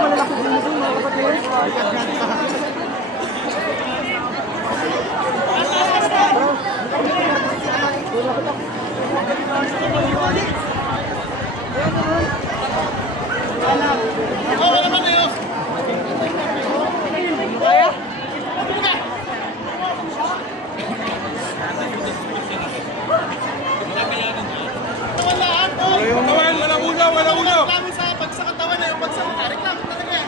malalaki din ito mga kapatid. Walang ulo. Kami sa pagsakantawan na yung pagsakatarik lang. Talaga yan.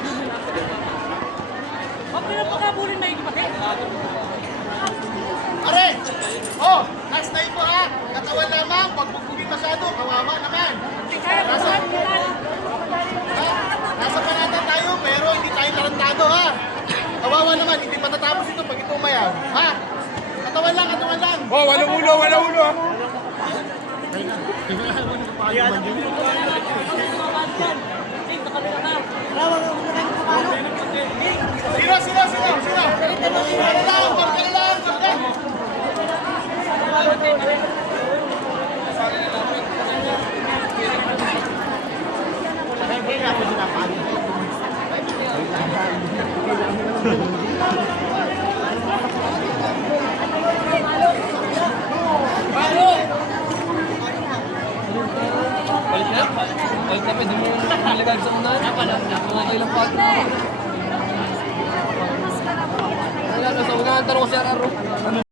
Huwag ka na pagkabulin na yung kapatid. Are! Oh! Last night po ha! Katawan lamang. Pag bugugin masyado, kawawa naman. Nasa panatan tayo, pero hindi tayo tarantado ha! Kawawa naman, hindi matatapos ito pag ito umayaw. Ha? Katawan lang, katawan lang. Oh, walang ulo, walang ulo. Sino? Balik kami, di mo nilagay sa unahan. Mga ilang pag. Wala na sa unahan, tanong ko si Araro.